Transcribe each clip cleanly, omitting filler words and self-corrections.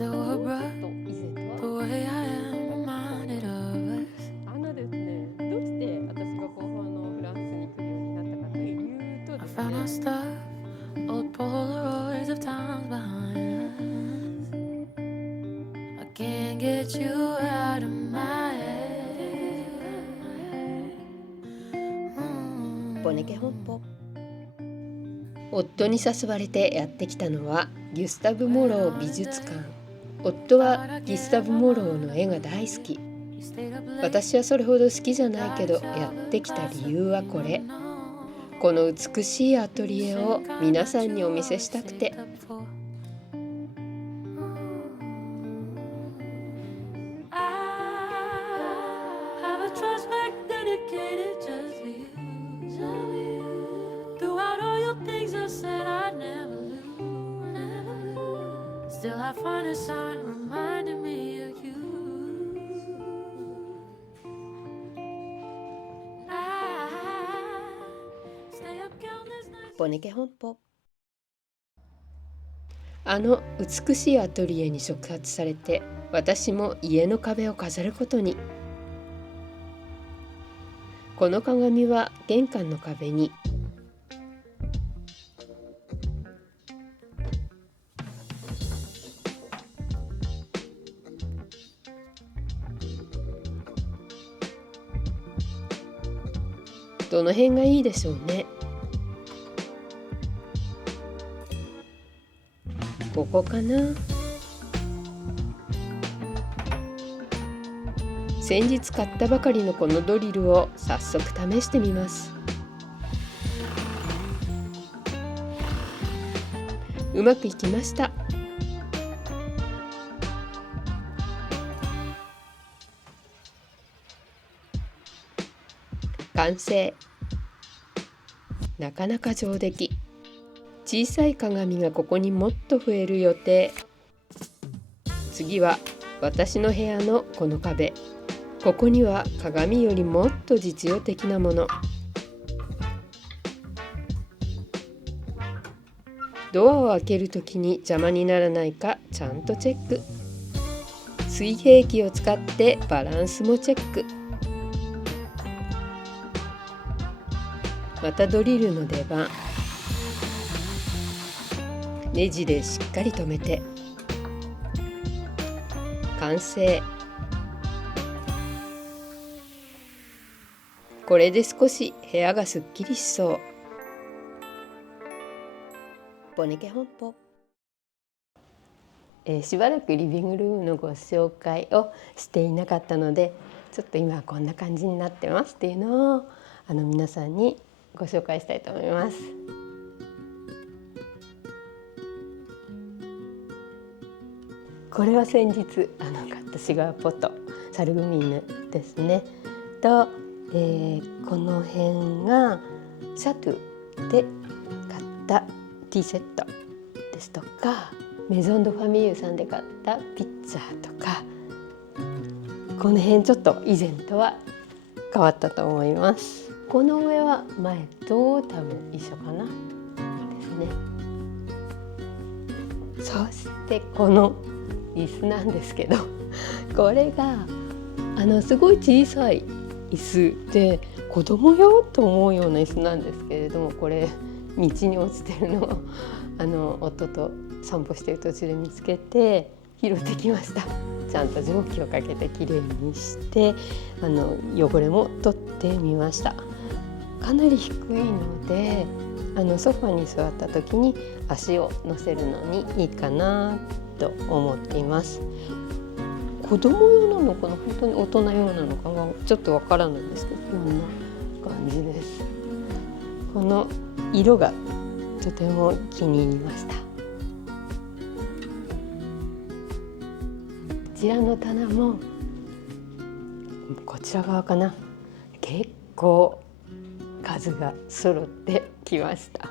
以前とはですね、どうして私がフランスに来るようになったかというとですね、ボネケ本舗。夫に誘われてやってきたのはギュスタブ・モロー美術館。夫はギュスタブ・モローの絵が大好き。私はそれほど好きじゃないけど、やってきた理由はこれ。この美しいアトリエを皆さんにお見せしたくて。ボネケ本舗。あの美しいアトリエに触発されて、私も家の壁を飾ることに。この鏡は玄関の壁にどの辺がいいでしょうね。ここかな。先日買ったばかりのこのドリルを早速試してみます。うまくいきました。完成。なかなか上出来。小さい鏡がここにもっと増える予定。次は私の部屋のこの壁。ここには鏡よりもっと実用的なもの。ドアを開けるときに邪魔にならないかちゃんとチェック。水平器を使ってバランスもチェック。またドリルの出番。ネジでしっかり留めて完成。これで少し部屋がすっきりしそう。ボネケ本舗。しばらくリビングルームのご紹介をしていなかったので、ちょっと今はこんな感じになってますっていうのを皆さんにご紹介したいと思います。これは先日買ったシガーポット、サルグミーヌですね。と、この辺がシャトゥで買ったティーセットですとか、メゾンドファミーユさんで買ったピッツァとか、この辺ちょっと以前とは変わったと思います。この上は前と多分一緒かなですね。そしてこの椅子なんですけど、これがすごい小さい椅子で、子供よと思うような椅子なんですけれども、これ道に落ちてるのを夫と散歩している途中で見つけて拾ってきました。ちゃんと蒸気をかけてきれいにして汚れも取ってみました。かなり低いのでソファに座った時に足を乗せるのにいいかなと思っています。子供用なのかな、本当に大人用なのかがちょっとわからないんですけど、こんな感じです。この色がとても気に入りました。こちらの棚もこちら側かな、結構数が揃ってきました。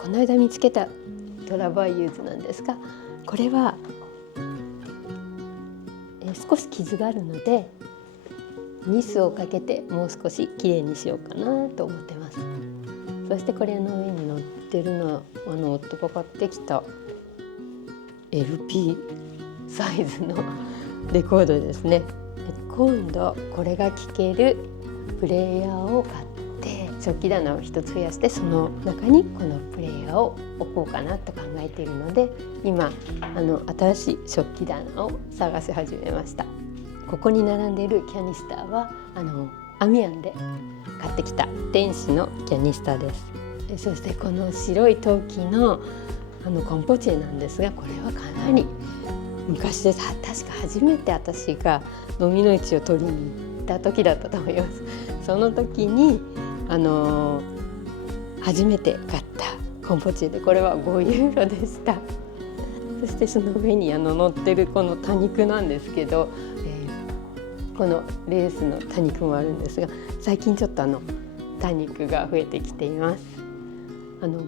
この間見つけたトラバイユーズなんですが、これはス少し傷があるのでニスをかけてもう少しきれいにしようかなと思ってます。そしてこれの上に乗ってるのは夫が買ってきた LP サイズのレコードですね。今度これが聴けるプレイヤーを買って食器棚を一つ増やして、その中にこのプレイヤーを置こうかなと考えているので、今新しい食器棚を探し始めました。ここに並んでいるキャニスターはアミヤンで買ってきた天使のキャニスターです。そしてこの白い陶器のコンポチエなんですが、これはかなり昔です。確か初めて私が飲みの市を取りに行った時だったと思います。その時に初めて買ったコンポチエで、これは5ユーロでした。そしてその上に乗ってるこの多肉なんですけど、このレースの多肉もあるんですが、最近ちょっと多肉が増えてきています。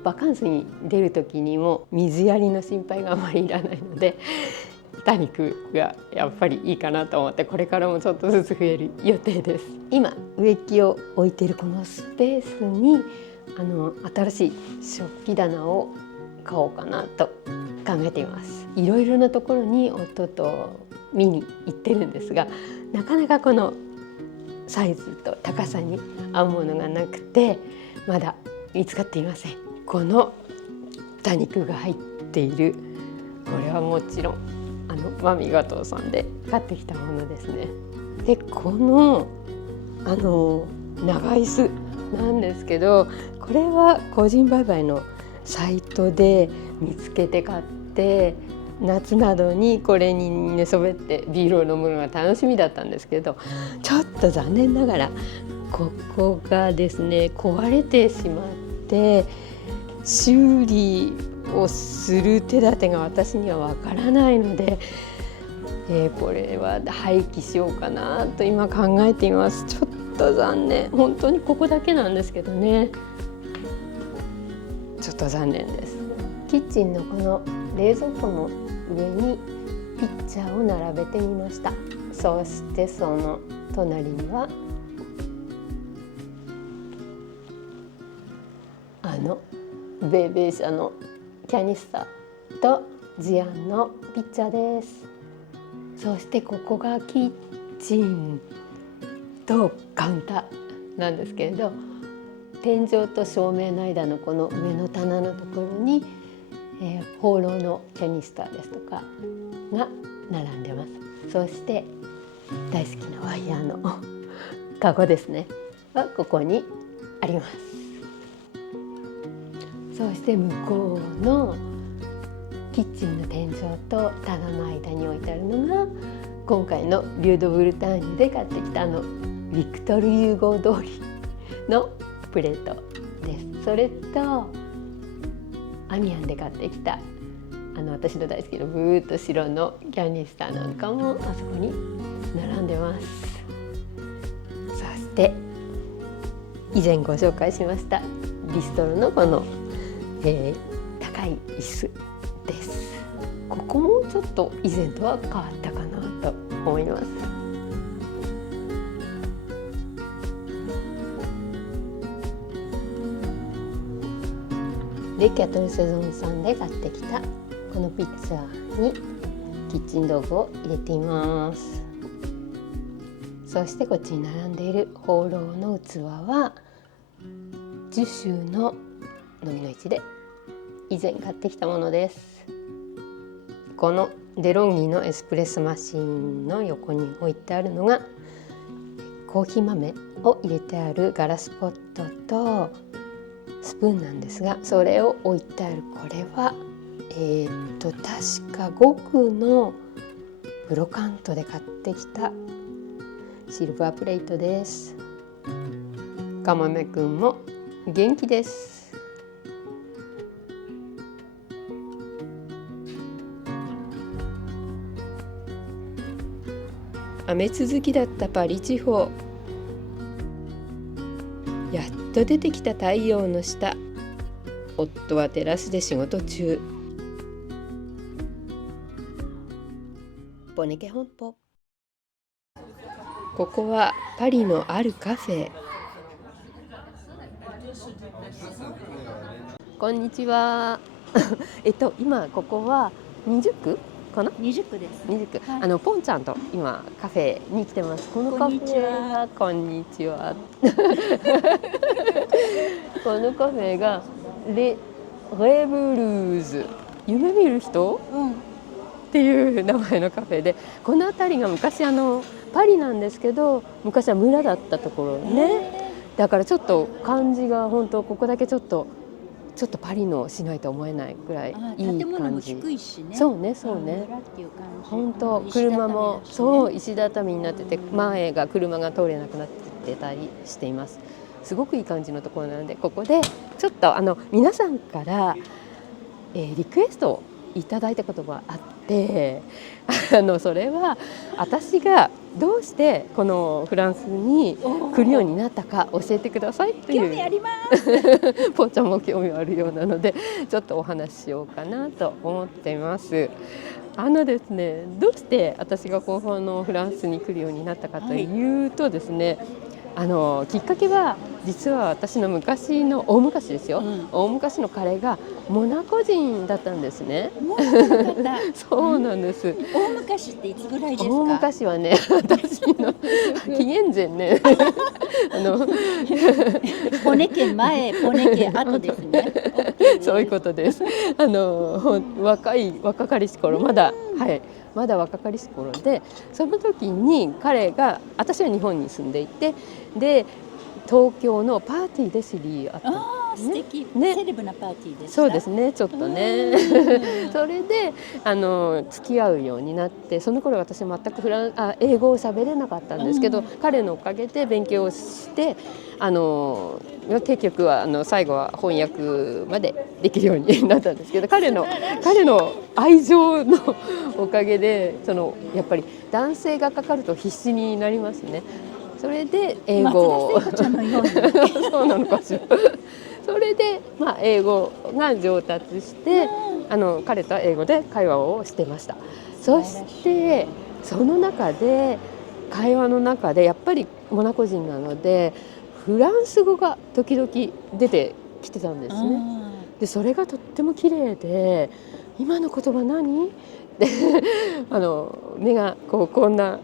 バカンスに出る時にも水やりの心配があまりいらないので、多肉がやっぱりいいかなと思って、これからもちょっとずつ増える予定です。今植木を置いているこのスペースに新しい食器棚を買おうかなと考えています。いろいろなところに夫と見に行ってるんですが、なかなかこのサイズと高さに合うものがなくて、まだ見つかっていません。この多肉が入っている、これはもちろんマミガトーさんで買ってきたものですね。でこの長椅子なんですけど、これは個人売買のサイトで見つけて買って、夏などにこれに寝そべってビールを飲むのが楽しみだったんですけど、ちょっと残念ながらここがですね壊れてしまって、修理をする手立てが私にはわからないので、これは廃棄しようかなと今考えています。ちょっと残念、本当にここだけなんですけどね、ちょっと残念です。キッチンのこの冷蔵庫の上にピッチャーを並べてみました。そしてその隣にはベーベー社のキャニスターとジアンのピッチャーです。そしてここがキッチンとカウンターなんですけれど、天井と照明の間のこの上の棚のところに、ホーローのキャニスターですとかが並んでます。そして大好きなワイヤーのカゴですねはここにあります。そして向こうのキッチンの天井と棚の間に置いてあるのが、今回のリュードブルターニュで買ってきたビクトル融合通りのプレートです。それとアミヤンで買ってきた私の大好きなブーッと白のキャニスターなんかもあそこに並んでます。そして以前ご紹介しましたビストロのこの、高い椅子です。ここもちょっと以前とは変わったかなと思います。でキャトルセゾンさんで買ってきたこのピッツァにキッチン道具を入れています。そしてこっちに並んでいるホーローの器はジュシュの飲みの市で以前買ってきたものです。このデロンギのエスプレッソマシンの横に置いてあるのがコーヒー豆を入れてあるガラスポットとスプーンなんですが、それを置いてあるこれは確か極のブロカントで買ってきたシルバープレートです。カモメくんも元気です。雨続きだったパリ地方、やっと出てきた太陽の下。夫はテラスで仕事中。ボネケ本舗。ここはパリのあるカフェ。こんにちは。今ここは20区かな20区です。20区、はい、ポンちゃんと今カフェに来てます。このカフェはこんにちは。このカフェがレブルーズ、夢見る人っていう名前のカフェで、この辺りが昔パリなんですけど、昔は村だったところね。だからちょっと感じが本当ここだけちょっとパリの市内と思えないぐらいいい建物も感じ。低いしね。そうねそうね。村っていう感じ。本当車もそう石畳になってて、前が車が通れなくなってたりしています。すごくいい感じのところなので、ここでちょっと皆さんから、リクエストをいただいたことがあって、それは私がどうしてこのフランスに来るようになったか教えてくださいっていう。興味あります。ぽーちゃんも興味あるようなので、ちょっとお話ししようかなと思っています。ですね、どうして私がこのフランスに来るようになったかというとですね、きっかけは実は私の昔の大昔ですよ、大昔の彼がモナコ人だったんですね。そうなんです。大昔っていつぐらいですか？大昔はね、私の紀元前ね、ポネ家前、ポネ家後ですね。そういうことです。若かりし頃、まだ若かりし頃で、その時に彼が、私は日本に住んでいて、で東京のパーティーで知り合ったんですね。素敵、セレブなパーティーですか？そうですね、ちょっとね。それで付き合うようになって、その頃私全く英語を喋れなかったんですけど、彼のおかげで勉強して、結局は最後は翻訳までできるようになったんですけど、彼の愛情のおかげで、やっぱり男性がかかると必死になりますね。それで英語をそうなのかしら。それで、英語が上達して、彼とは英語で会話をしてました。そしてその中で会話の中でやっぱりモナコ人なのでフランス語が時々出てきてたんですね。でそれがとっても綺麗で、今の言葉何で目がこんな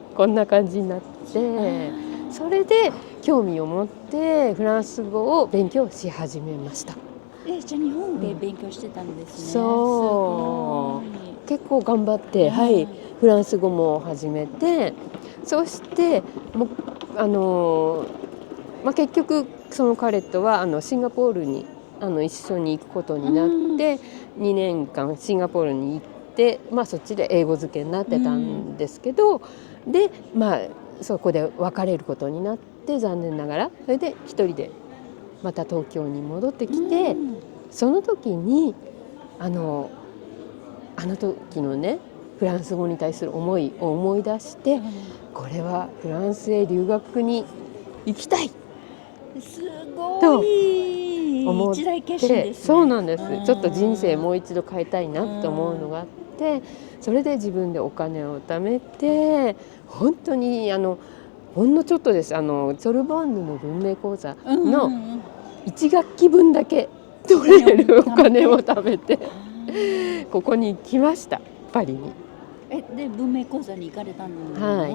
感じになって、それで興味を持ってフランス語を勉強し始めました。じゃあ日本で勉強してたんですね。そう結構頑張って、フランス語も始めて、そして結局その彼とはシンガポールに一緒に行くことになって、2年間シンガポールに行って、そっちで英語漬けになってたんですけど、でそこで別れることになって、残念ながらそれで一人でまた東京に戻ってきて、その時にあの時のねフランス語に対する思いを思い出して、これはフランスへ留学に行きたいと思って、そうなんです。ちょっと人生もう一度変えたいなと思うのがあって、それで自分でお金を貯めて、本当にほんのちょっとです。ソルボンヌの文明講座の1学期分だけ取れるお金を貯めてここに来ました、パリに。で文明講座に行かれたの？だ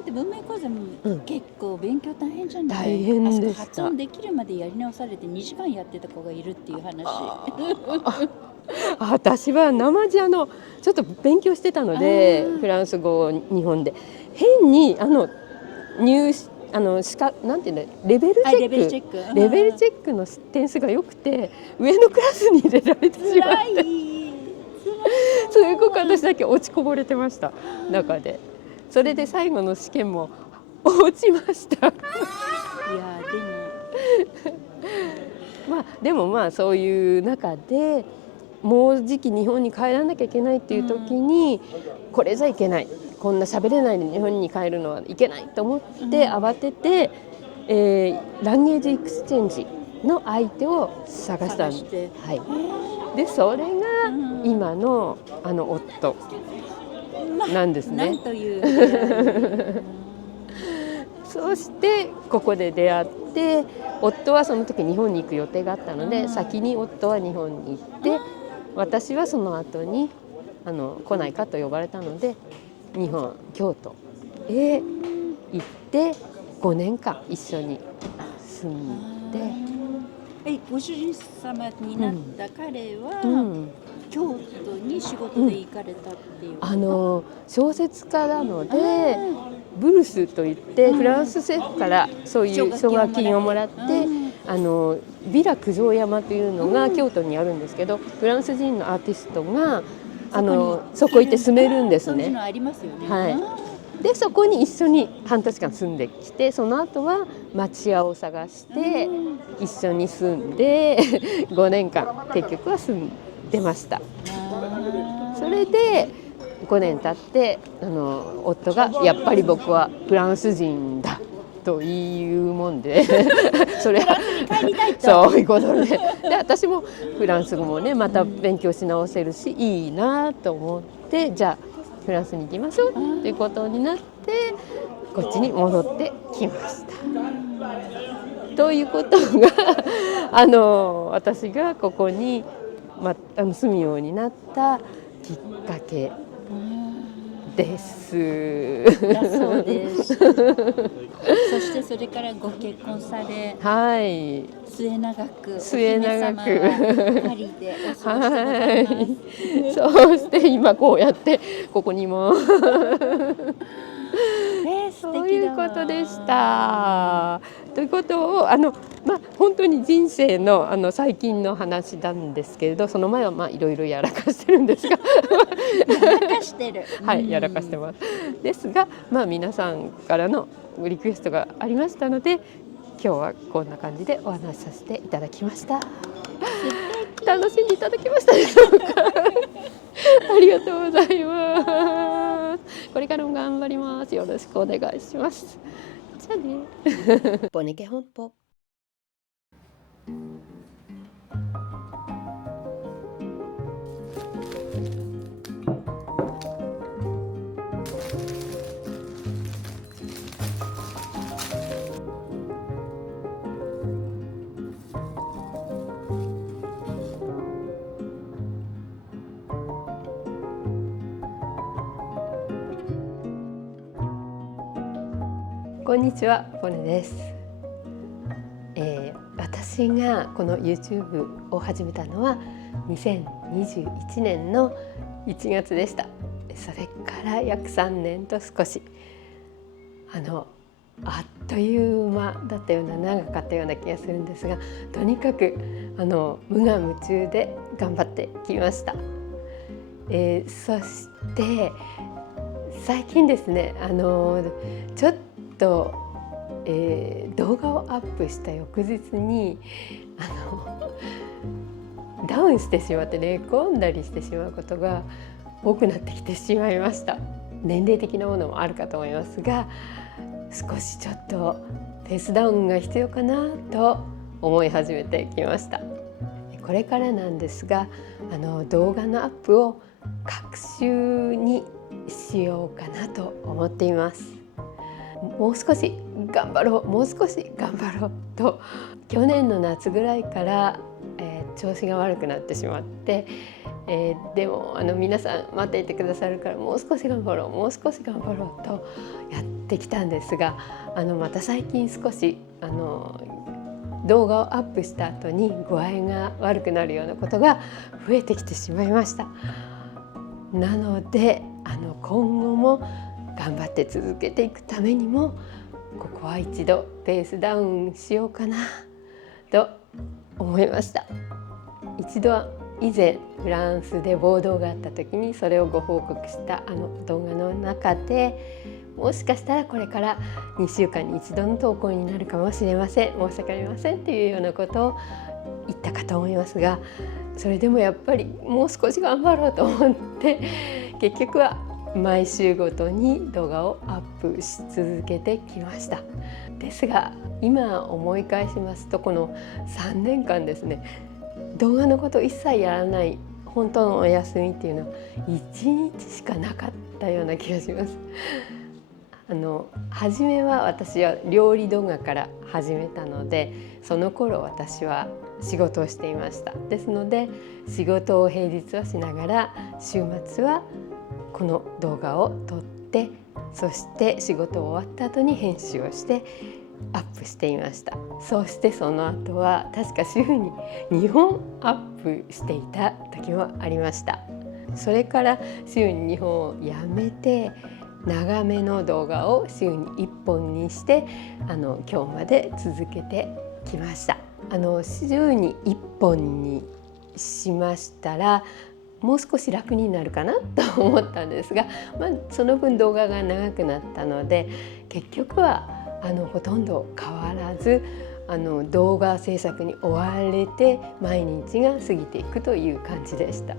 って文明講座も結構勉強大変じゃない？大変でした。発音できるまでやり直されて2時間やってた子がいるっていう話。私は生地ちょっと勉強してたので、フランス語を日本で変になんていうの、レベルチェックの点数が良くて上のクラスに入れられてしまって、すごく私だけ落ちこぼれてました、中で。それで最後の試験も落ちました。いやでもそういう中で、もうじき日本に帰らなきゃいけないっていう時に、これじゃいけない、こんな喋れないで日本に帰るのはいけないと思って慌てて、ランゲージエクスチェンジの相手を探したんです。でそれが今の夫なんですね。そしてここで出会って、夫はその時日本に行く予定があったので、先に夫は日本に行って、私はその後に来ないかと呼ばれたので、日本京都へ行って5年間一緒に住んで。ご主人様になった彼は、京都に仕事で行かれたっていう、小説家なので、ブルスといってフランス政府からそういう奨学金をもらって、ビラ九条山というのが京都にあるんですけど、フランス人のアーティストがそこ行って住めるんですね。はい、でそこに一緒に半年間住んできて、その後は町屋を探して一緒に住んで5年間結局は住んでました。それで5年経って夫がやっぱり僕はフランス人だというもんでそれはそういうことで、私もフランス語もねまた勉強し直せるしいいなと思って、じゃあフランスに行きましょうということになって、こっちに戻ってきました。ということが私がここに、住むようになったきっかけです。だそうです。そしてそれからご結婚され、はい、末永く末永くパリでお過ごしくださいます。そうして今こうやってここにもそういうことでした。ということを本当に人生の最近の話なんですけれど、その前はいろいろやらかしてるんですがやらかしてるはいやらかしてます。ですが皆さんからのリクエストがありましたので、今日はこんな感じでお話しさせていただきました。楽しんでいただけましたでしょうかありがとうございます。これからも頑張ります。よろしくお願いします。じゃあねボネケ本舗。こんにちは、ボネです。私がこの YouTube を始めたのは2021年の1月でした。それから約3年と少し、あっという間だったような、長かったような気がするんですが、とにかく無我夢中で頑張ってきました。そして最近ですね、ちょっと、動画をアップした翌日にダウンしてしまって寝込んだりしてしまうことが多くなってきてしまいました。年齢的なものもあるかと思いますが、少しちょっとペースダウンが必要かなと思い始めてきました。これからなんですが、動画のアップを隔週にしようかなと思っています。もう少し頑張ろう、もう少し頑張ろうと去年の夏ぐらいから、調子が悪くなってしまって、でも皆さん待っていてくださるから、もう少し頑張ろう、もう少し頑張ろうとやってきたんですが、また最近少し動画をアップした後に具合が悪くなるようなことが増えてきてしまいました。なので今後も頑張って続けていくためにも、ここは一度ペースダウンしようかなと思いました。一度は以前フランスで暴動があった時にそれをご報告した動画の中で、もしかしたらこれから2週間に1度の投稿になるかもしれません、申し訳ありませんというようなことを言ったかと思いますが、それでもやっぱりもう少し頑張ろうと思って結局は毎週ごとに動画をアップし続けてきました。ですが今思い返しますと、この3年間ですね、動画のことを一切やらない本当のお休みっていうのは1日しかなかったような気がします。初めは私は料理動画から始めたので、その頃私は仕事をしていました。ですので仕事を平日はしながら週末はこの動画を撮って、そして仕事終わった後に編集をしてアップしていました。そしてその後は確か週に2本アップしていた時もありました。それから週に2本をやめて、長めの動画を週に1本にして今日まで続けてきました。週に1本にしましたらもう少し楽になるかなと思ったんですが、その分動画が長くなったので結局はほとんど変わらず動画制作に追われて毎日が過ぎていくという感じでした。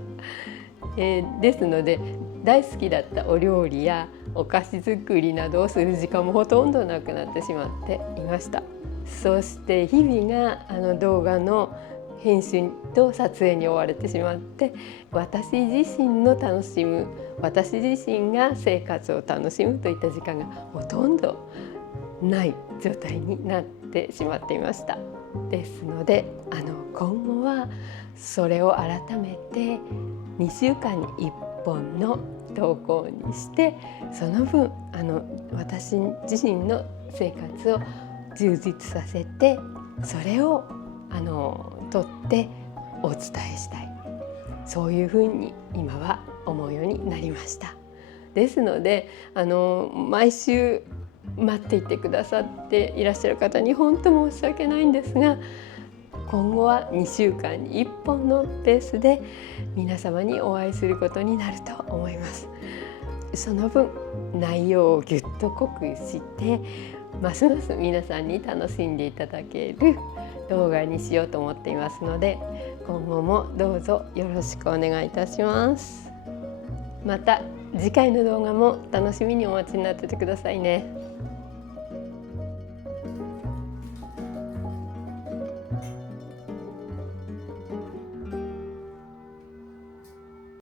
ですので大好きだったお料理やお菓子作りなどをする時間もほとんどなくなってしまっていました。そして日々が動画の編集と撮影に追われてしまって、私自身の楽しむ、私自身が生活を楽しむといった時間がほとんどない状態になってしまっていました。ですので今後はそれを改めて2週間に1本の投稿にして、その分私自身の生活を充実させて、それを撮ってお伝えしたい、そういうふうに今は思うようになりました。ですので毎週待っていてくださっていらっしゃる方に本当申し訳ないんですが、今後は2週間に1本のペースで皆様にお会いすることになると思います。その分内容をぎゅっと濃くしてますます皆さんに楽しんでいただける動画にしようと思っていますので、今後もどうぞよろしくお願いいたします。また次回の動画も楽しみにお待ちになっててくださいね。